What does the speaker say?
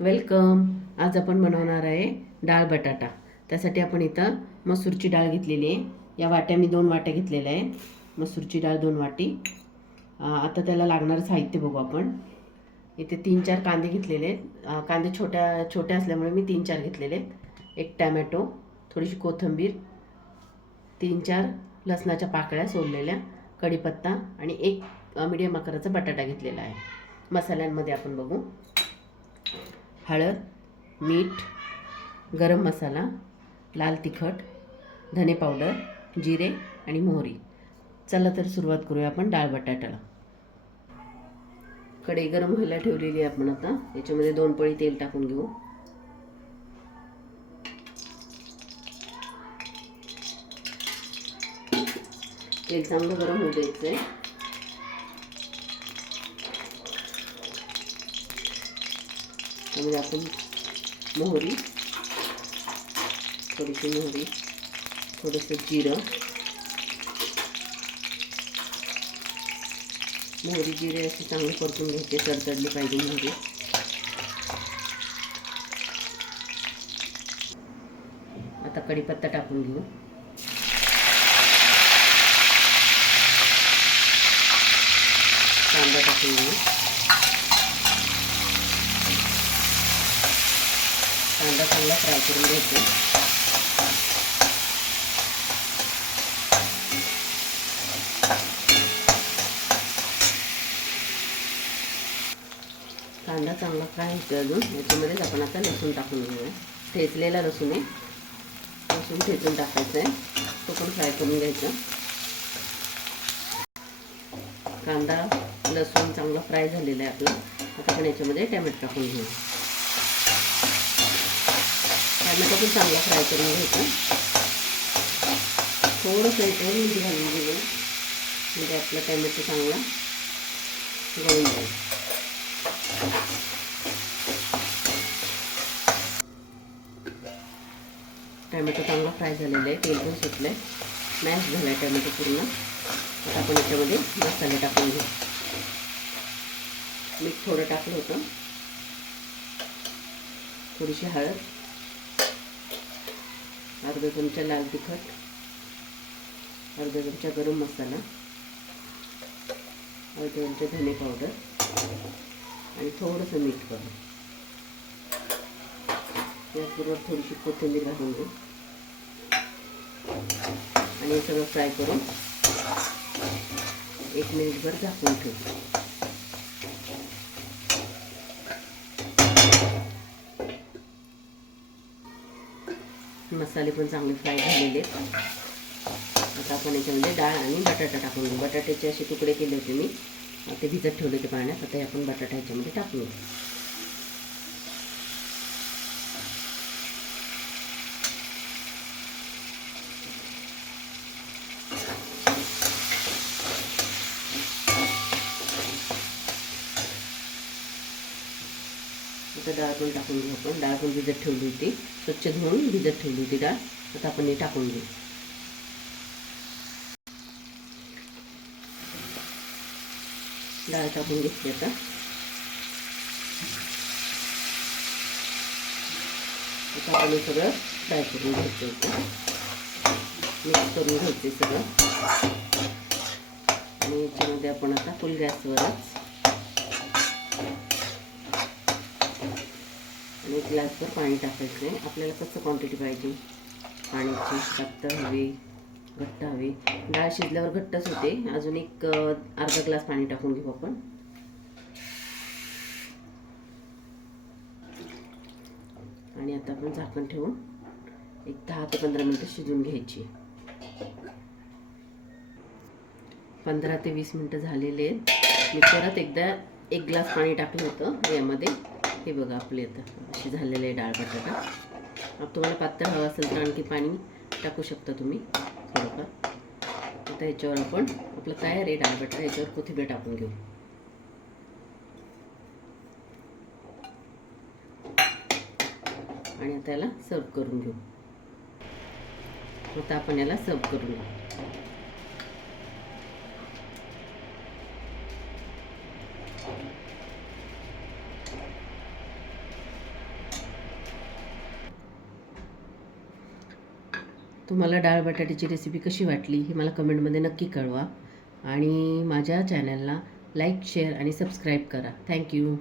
Welcome. आज आपण बनवणार आहे डाळ बटाटा. त्यासाठी आपण इथं मसूरची डाळ घेतलेली आहे. या वाट्या मी 2 वाट्या घेतलेल्या आहेत. मसूरची डाळ 2 वाटी. आता त्याला लागणारं साहित्य बघू आपण. इथे 3-4 कांदे घेतलेले आहेत. कांदे छोटे असल्यामुळे मी 3-4 घेतलेले आहेत. 1 टॅमॅटो, थोडीशी कोथिंबीर, 3-4 लसणाच्या पाकळ्या सोललेल्या, कढीपत्ता आणि 1 मीडियम आकाराचा बटाटा घेतलेला आहे. मसाल्यांमध्ये आपण बघू. हळद, मीठ, गरम मसाला, लाल तिखट, धने पावडर, जिरे आणि मोहरी. चला तर सुरुवात करूया आपण डाळ बटाट्याला. कढई गरम व्हायला ठेवलेली आहे आपण. आता याच्यामध्ये 2 पळी तेल टाकून घेऊ. तेल चांगलं गरम होऊ द्यायचं आहे. त्यामध्ये आपण मोहरी, थोडीशी मोहरी, थोडंसं जिरं, मोहरी जिरे असे चांगले परतून घ्यायचे. तडतडले पाहिजे मोहरी. आता कढीपत्ता टाकून घेऊ. कांदा टाकून घेऊ. कांदा चांगला फ्राय करून घ्यायचा. कांदा चांगला फ्राय होतो. अजून याच्यामध्येच आपण आता लसूण टाकून घेऊया. ठेचलेला लसूण आहे. लसूण ठेचून टाकायचं आहे. तो पण फ्राय करून घ्यायचा. कांदा लसूण चांगला फ्राय झालेला आहे आपला. आता आपण याच्यामध्ये टॅमॅटो टाकून घेऊ. टॅमॅटो पण चांगला फ्राय करून घ्यायचा. थोडंसं याच्यावर मीठ घालून घेऊ, म्हणजे आपला टॅमॅटो चांगला गळून जाईल. टॅमॅटो चांगला फ्राय झालेला आहे. तेल पण सुटलं आहे. मॅश झाला आहे टॅमॅटो पूर्ण. आता आपण याच्यामध्ये मसाले टाकून घेऊ. मीठ थोडं टाकलं होतं. थोडीशी हळद, अर्धा चमचा लाल तिखट, अर्धा चमचा गरम मसाला, अर्धा चमचा धने पावडर आणि थोडंसं मीठ करू. याचबरोबर थोडीशी कोथिंबीर घालून घेऊ आणि हे सगळं फ्राय करून 1 मिनिटभर झाकून ठेवू. मसाले पण चांगले फ्राय झालेले आहेत. आता आपण याच्यामध्ये डाळ आणि बटाटा टाकून घेऊ. बटाट्याचे असे तुकडे केले होते मी, ते भिजत ठेवले होते पाण्यात. आता आपण बटाटा ह्याच्यामध्ये टाकून घेऊ. आता डाळ पण टाकून घेऊ आपण. डाळ पण भिजत ठेवली होती. स्वच्छ धुवून भिजत ठेवली होती डाळ. आता आपण हे टाकून घेऊ. डाळ टाकून घेतली. आता आपण हे सगळं फ्राय करून घ्यायचं. मिक्स करून घ्यायचे सगळं. आणि याच्यामध्ये आपण आता फुल गॅसवरच आणि 1 ग्लासभर पाणी टाकायचं आहे. आपल्याला कसं क्वांटिटी पाहिजे पाण्याची, पातळ हवी, घट्ट हवी. डाळ शिजल्यावर घट्टच होते. अजून एक अर्धा ग्लास पाणी टाकून घेऊ आपण. आणि आता आपण झाकण ठेवून एक 10 ते 15 मिनिटं शिजून घ्यायची. 15 ते 20 मिनिटं झालेले आहेत. मी परत एकदा 1 ग्लास पाणी टाकलं होतं यामध्ये. हे बघा आपले आता अशी झालेले आहे डाळ बटाटा. आता तुम्हाला पातळ हवं असेल तर आणखी पाणी टाकू शकता तुम्ही थोडंफार. आता ह्याच्यावर आपण आपलं तयार आहे डाळ बटाटा. ह्याच्यावर कोथिंबीर टाकून घेऊ. आणि आता याला सर्व करून घेऊ. आता आपण याला सर्व करून घेऊ. तुम्हाला डाळ बटाट्याची रेसिपी कशी वाटली ही मला कमेंटमध्ये नक्की कळवा आणि माझ्या चॅनलला लाईक शेअर आणि सबस्क्राईब करा. थँक्यू.